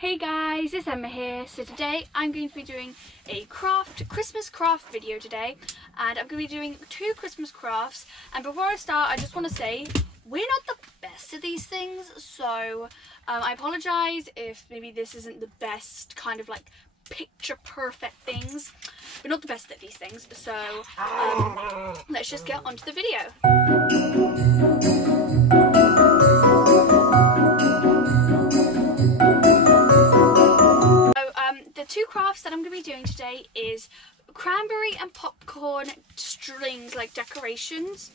Hey guys, it's Emma here. So today I'm going to be doing a Christmas craft video today, and I'm going to be doing 2 Christmas crafts. And before I start, I just want to say we're not the best at these things, so I apologise if maybe this isn't the best kind of like picture perfect things. We're not the best at these things, so let's just get onto the video. The 2 crafts that I'm going to be doing today is cranberry and popcorn strings, like decorations,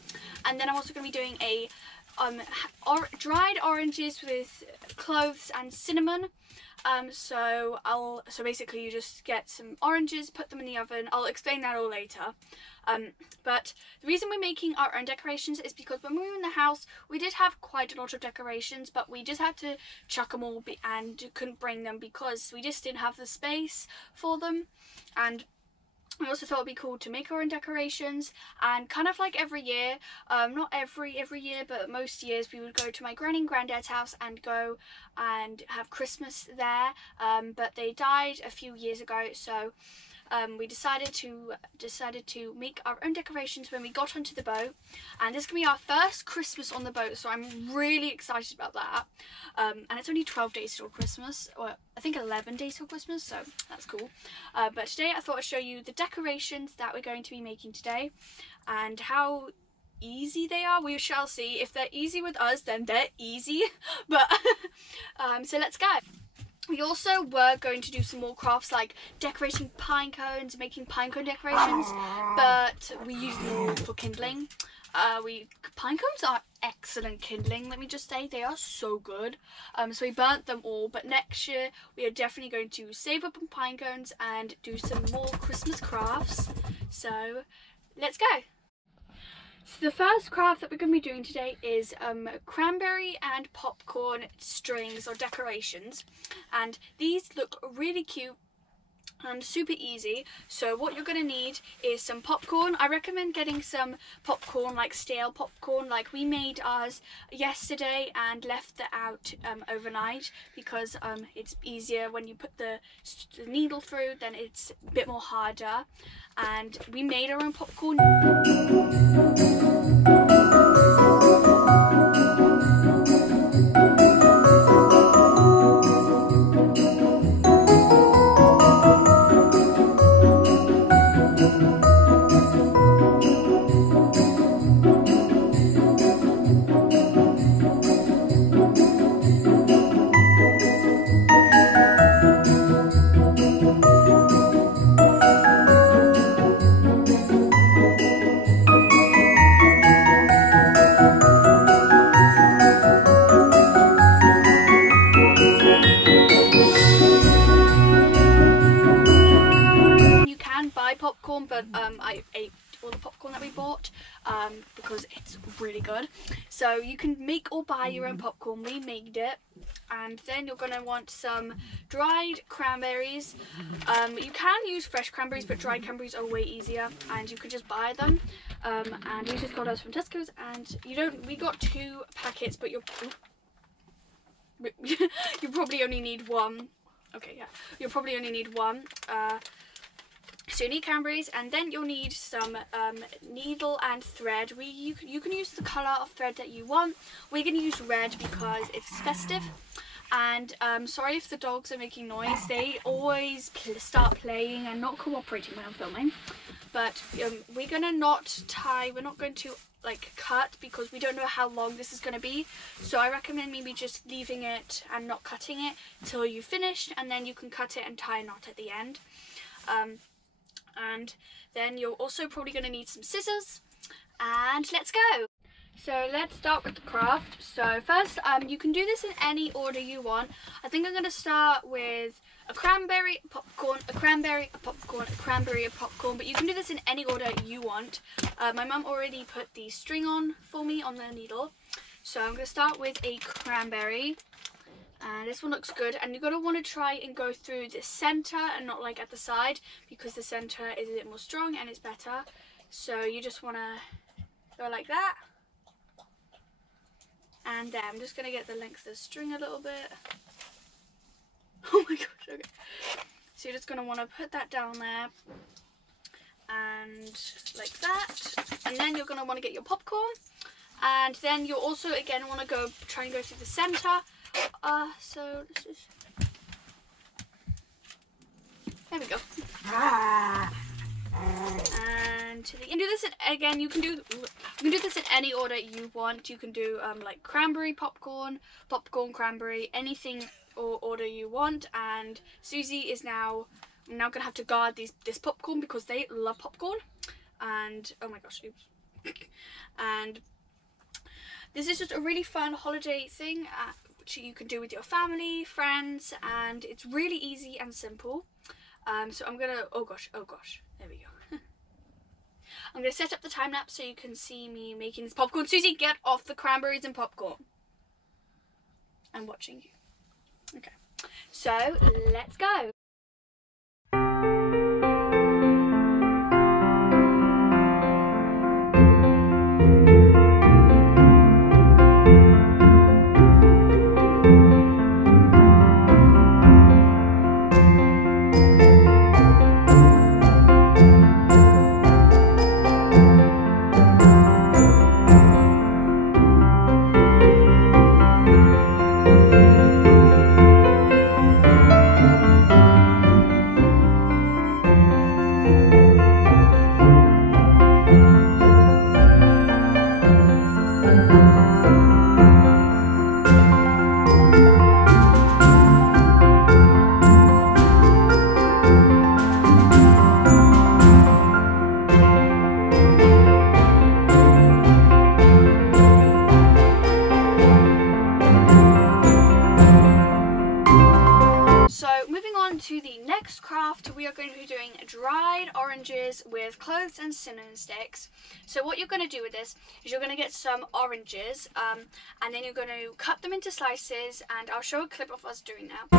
and then I'm also going to be doing a dried oranges with cloves and cinnamon. So basically you just get some oranges, put them in the oven. I'll explain that all later. But the reason we're making our own decorations is because when we were in the house, we did have quite a lot of decorations, but we just had to chuck them all and couldn't bring them because we just didn't have the space for them. And we also thought it'd be cool to make our own decorations, and kind of like every year, not every year, but most years we would go to my granny and granddad's house and go and have Christmas there. But they died a few years ago, so we decided to make our own decorations when we got onto the boat, and this is gonna be our first Christmas on the boat, so I'm really excited about that. And it's only 12 days till Christmas, or I think 11 days till Christmas, so that's cool. But today I thought I'd show you the decorations that we're going to be making today and how easy they are. We shall see. If they're easy with us, then they're easy. But so let's go. We also were going to do some more crafts like decorating pine cones, making pine cone decorations, but we use them all for kindling. Pine cones are excellent kindling, let me just say. They are so good. So we burnt them all, but next year we are definitely going to save up on pine cones and do some more Christmas crafts. So let's go. So the first craft that we're going to be doing today is cranberry and popcorn strings or decorations, and these look really cute and super easy. So what you're going to need is some popcorn. I recommend getting some popcorn, like stale popcorn. Like we made ours yesterday and left it out overnight because it's easier when you put the needle through, then it's a bit more harder. And we made our own popcorn. Popcorn, but I ate all the popcorn that we bought because it's really good. So you can make or buy your own popcorn. We made it. And then you're going to want some dried cranberries. You can use fresh cranberries, but dried cranberries are way easier, and you can just buy them. And we just got ours from Tesco's, and we got 2 packets, but you probably only need 1. Okay, yeah, you'll probably only need 1. So you need cranberries, and then you'll need some needle and thread. You can use the colour of thread that you want. We're going to use red because it's festive. And sorry if the dogs are making noise. They always start playing and not cooperating when I'm filming. But we're going to not tie. We're not going to like cut because we don't know how long this is going to be. So I recommend maybe just leaving it and not cutting it till you finished, and then you can cut it and tie a knot at the end. And then you're also probably going to need some scissors, and let's go. So let's start with the craft. So first, you can do this in any order you want. I think I'm going to start with a cranberry, a popcorn, a cranberry, a popcorn, a cranberry, a popcorn, but you can do this in any order you want. My mum already put the string on for me on the needle. So I'm going to start with a cranberry. And this one looks good, and you're going to want to try and go through the centre and not like at the side, because the centre is a bit more strong and it's better. So you just want to go like that, and then I'm just going to get the length of the string a little bit. Oh my gosh, okay. So you're just going to want to put that down there. And like that. And then you're going to want to get your popcorn. And then you'll also, again, want to try and go through the centre. So this is... There we go. And you can do this again. You can do this in any order you want. You can do like cranberry popcorn, cranberry, anything or order you want. And Susie is now gonna have to guard this popcorn because they love popcorn. And oh my gosh, oops. And this is just a really fun holiday thing which you can do with your family, friends, and it's really easy and simple. So I'm gonna, oh gosh, there we go. I'm gonna set up the time lapse so you can see me making this popcorn. Susie, get off the cranberries and popcorn. I'm watching you. Okay, so let's go. To the next craft, we are going to be doing dried oranges with cloves and cinnamon sticks. So what you're going to do with this is you're going to get some oranges and then you're going to cut them into slices, and I'll show a clip of us doing that.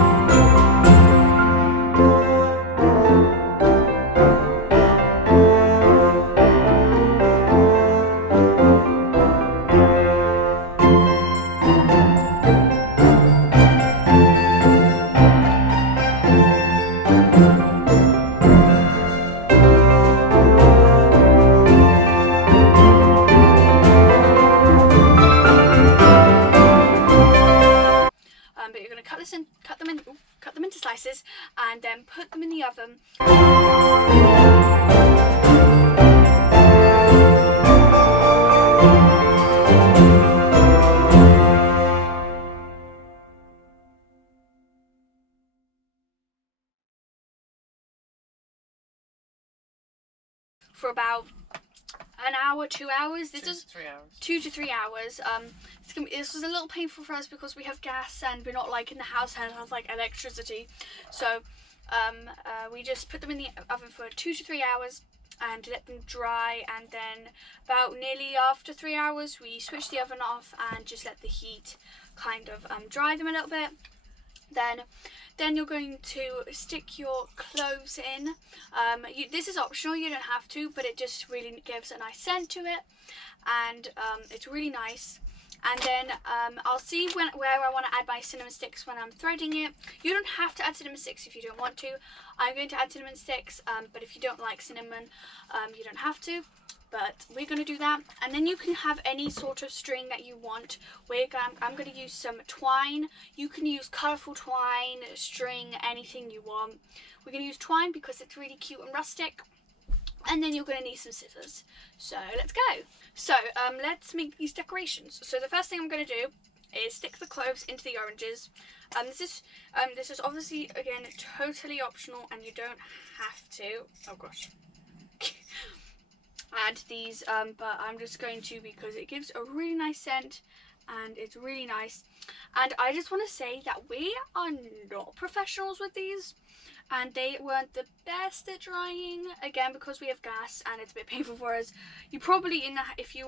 Cut them into slices and then put them in the oven. For about an hour, 2 hours. This is 3 hours. 2 to 3 hours. This was a little painful for us because we have gas and we're not like in the house and has like electricity. So we just put them in the oven for 2 to 3 hours and let them dry, and then about nearly after 3 hours we switch the oven off and just let the heat kind of dry them a little bit. Then you're going to stick your cloves in. This is optional, you don't have to, but it just really gives a nice scent to it, and it's really nice. And then I'll see where I want to add my cinnamon sticks when I'm threading it. You don't have to add cinnamon sticks if you don't want to. I'm going to add cinnamon sticks, but if you don't like cinnamon, you don't have to. But we're going to do that, and then you can have any sort of string that you want. I'm going to use some twine. You can use colourful twine, string, anything you want. We're going to use twine because it's really cute and rustic. And then you're going to need some scissors. So let's go. So let's make these decorations. So the first thing I'm going to do is stick the cloves into the oranges. This is obviously, again, totally optional, and you don't have to. Oh gosh. Add these, but I'm just going to because it gives a really nice scent and it's really nice. And I just want to say that we are not professionals with these, and they weren't the best at drying, again because we have gas and it's a bit painful for us. You probably, if you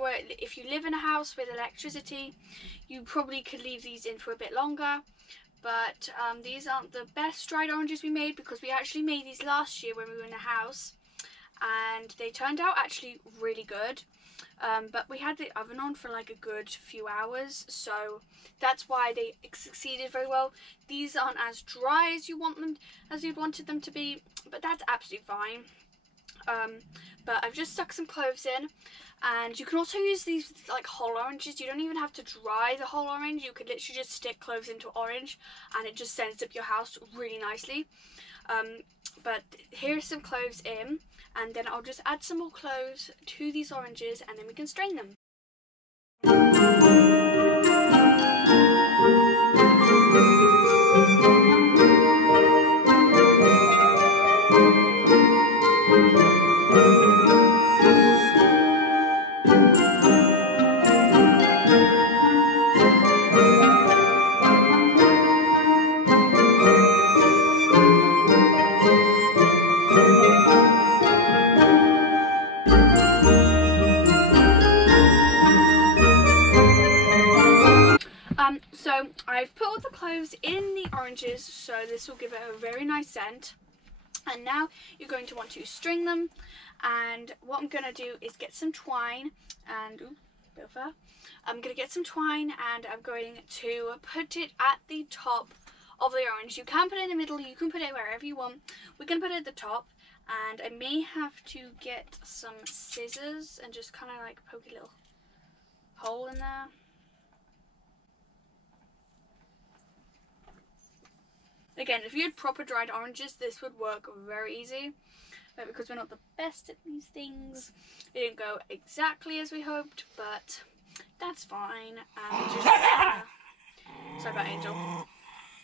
live in a house with electricity, you probably could leave these in for a bit longer. But these aren't the best dried oranges we made, because we actually made these last year when we were in the house, and they turned out actually really good. but we had the oven on for like a good few hours, so that's why they succeeded very well. These aren't as dry as you'd wanted them to be, but that's absolutely fine. But I've just stuck some cloves in, and you can also use these like whole oranges. You don't even have to dry the whole orange. You could literally just stick cloves into orange and it just scents up your house really nicely. But here's some cloves in, and then I'll just add some more cloves to these oranges and then we can strain them. So I've put all the cloves in the oranges, so this will give it a very nice scent. And now you're going to want to string them, and what I'm going to do is get some twine, and I'm going to get some twine and I'm going to put it at the top of the orange. You can put it in the middle, you can put it wherever you want. We're going to put it at the top, and I may have to get some scissors and just kind of like poke a little hole in there. Again, if you had proper dried oranges, this would work very easy. But because we're not the best at these things, it didn't go exactly as we hoped, but that's fine. Sorry about Angel.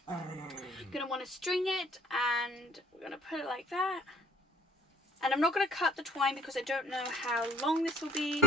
You're going to want to string it, and we're going to put it like that. And I'm not going to cut the twine because I don't know how long this will be.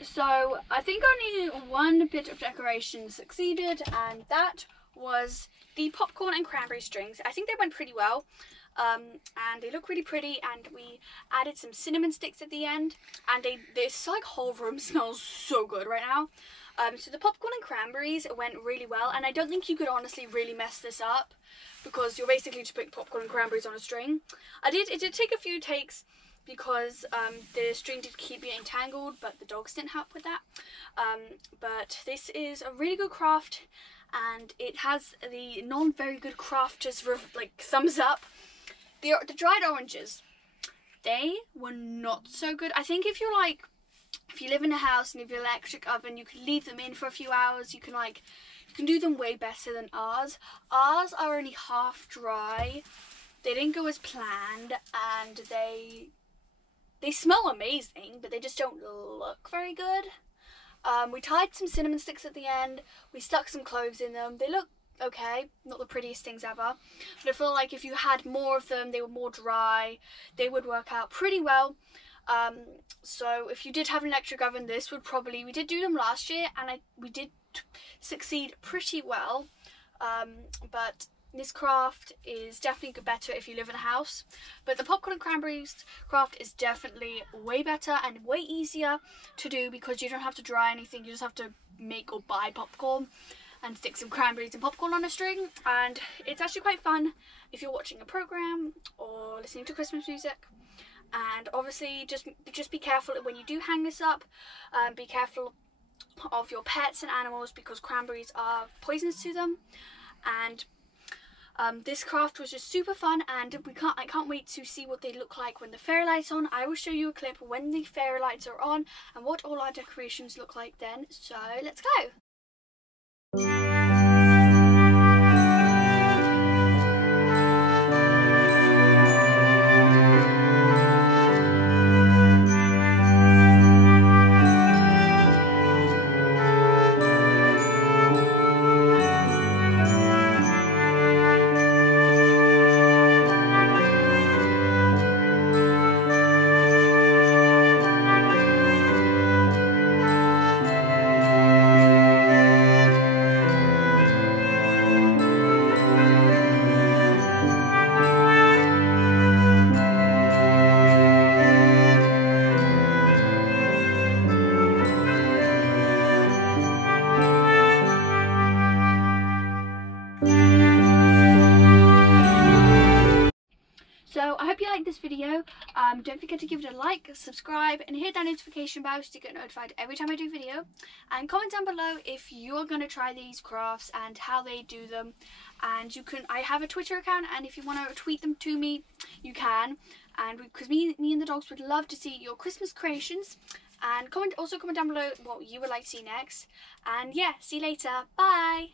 So I think only one bit of decoration succeeded, and that was the popcorn and cranberry strings. I think they went pretty well, and they look really pretty, and we added some cinnamon sticks at the end, and this like whole room smells so good right now. So the popcorn and cranberries went really well, and I don't think you could honestly really mess this up because you're basically just putting popcorn and cranberries on a string. It did take a few takes because the string did keep getting tangled, but the dogs didn't help with that. But this is a really good craft, and it has the non-very good crafters like thumbs up. The dried oranges, they were not so good. I think if you live in a house and you have an electric oven, you can leave them in for a few hours. You can do them way better than ours. Ours are only half dry. They didn't go as planned, and they smell amazing, but they just don't look very good. We tied some cinnamon sticks at the end. We stuck some cloves in them. They look okay, not the prettiest things ever, but I feel like if you had more of them, they were more dry, they would work out pretty well. So if you did have an electric oven, this would probably, we did do them last year, and we did succeed pretty well. But this craft is definitely better if you live in a house. But the popcorn and cranberries craft is definitely way better and way easier to do because you don't have to dry anything. You just have to make or buy popcorn and stick some cranberries and popcorn on a string. And it's actually quite fun if you're watching a program or listening to Christmas music. And obviously just be careful when you do hang this up. Be careful of your pets and animals because cranberries are poisonous to them. And this craft was just super fun, and I can't wait to see what they look like when the fairy lights on. I will show you a clip when the fairy lights are on and what all our decorations look like then. So let's go. like this video, don't forget to give it a like, subscribe, and hit that notification bell to get notified every time I do a video. And comment down below if you're going to try these crafts and how they do them. And I have a Twitter account, and if you want to tweet them to me, you can. And because me and the dogs would love to see your Christmas creations. And comment down below what you would like to see next. And yeah, see you later. Bye.